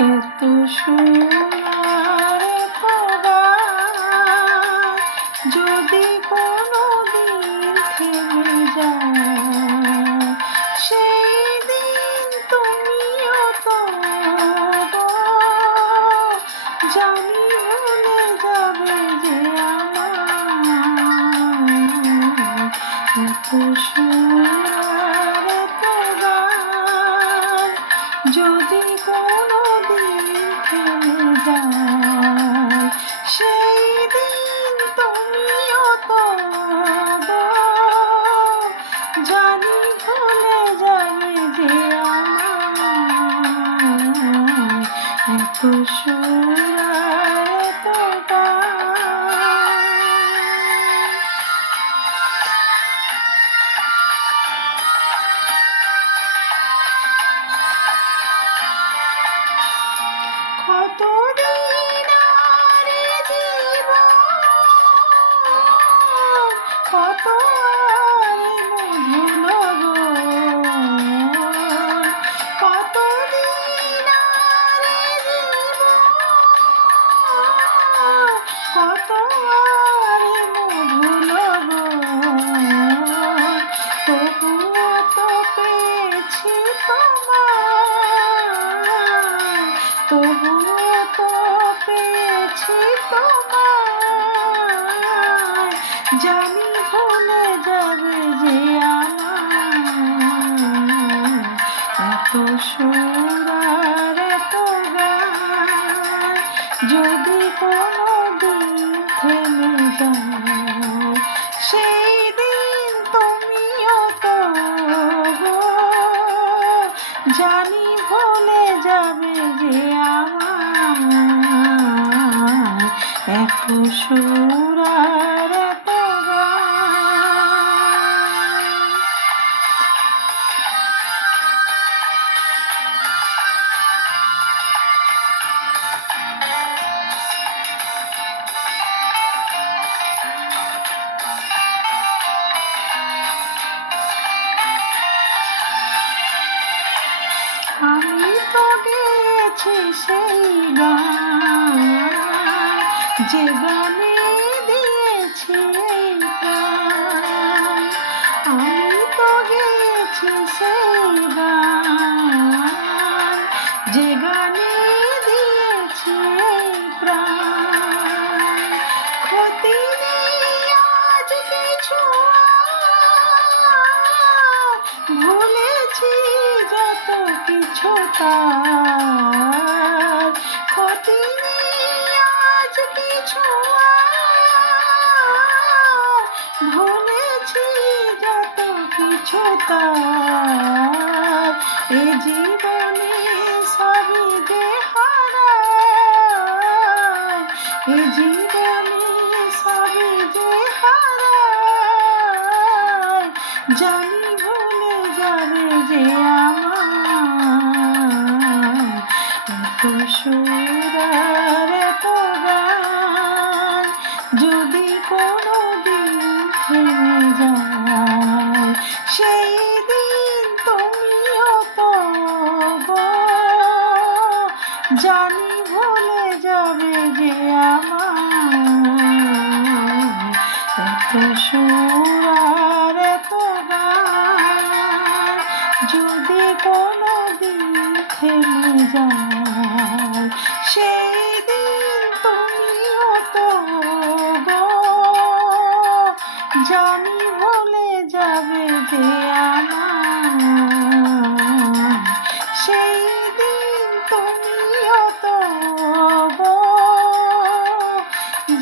এত সুর আর এত গান যদি কোনোদিন থেমে যায়, সেই দিন তুমিও তো জানি ভুলে যাবে যে আমার এত সুর আর এত গান যদি কোনোদিন থেমে যায়, সেই দিন তুমিও তো জানি ভুলে যাবে যে আমার এত সুর আর এত গান। কতদিন আর জীবন, কত আর মধুর গান, কতদিন আর জীবন, কত আর মধুর গান, তবুও তো পেয়েছি তোমায়, তবুও তো পেয়েছি তোমায়, জানি ভুলে যাবে যে আমার এত সুর আর এত গান যদি কোনোদিন থেমে যায়, সেই দিন তুমিও তো জানি ভুলে যাবে যে আমার এত সুর আর এত গান। আমি তো গেছি সেই গান, যে গানে দিয়েছি এই প্রাণ। আমি তো গেছি সেই গান, যে গানে দিয়েছি এই প্রাণ। ক্ষতি নেই আজ কিছু, ভুলেছি যত কিছু তার। ক্ষতি নেই আজ কিছু, ভুলেছি যত কিছু তার। এ জীবনে সবই যে হারায়, এ জীবনে সবই যে হারায়, জানি ভুলে যাবে যে আমার এত সুর আর এত গান যদি কোনোদিন থেমে যায়, সেই দিন তুমিও তো জানি ভুলে যাবে যে আমার এত সুর আর এত গান যদি কোনোদিন থেমে যায়, সেই দিন তুমিও তো জানি ভুলে যাবে যে আমার সেই দিন তুমিও তো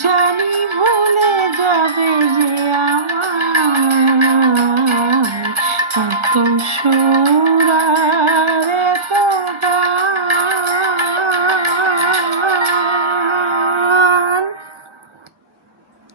জানি ভুলে যাবে যে আমার এত সুর